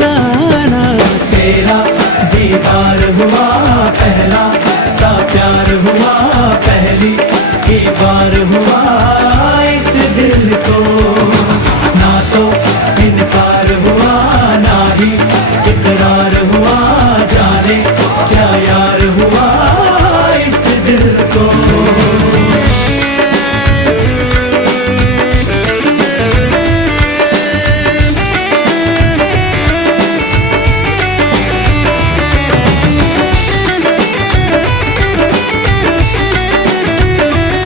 बुलाना। तेरा दीदार हुआ पहला सा प्यार हुआ पहली ही बार हुआ।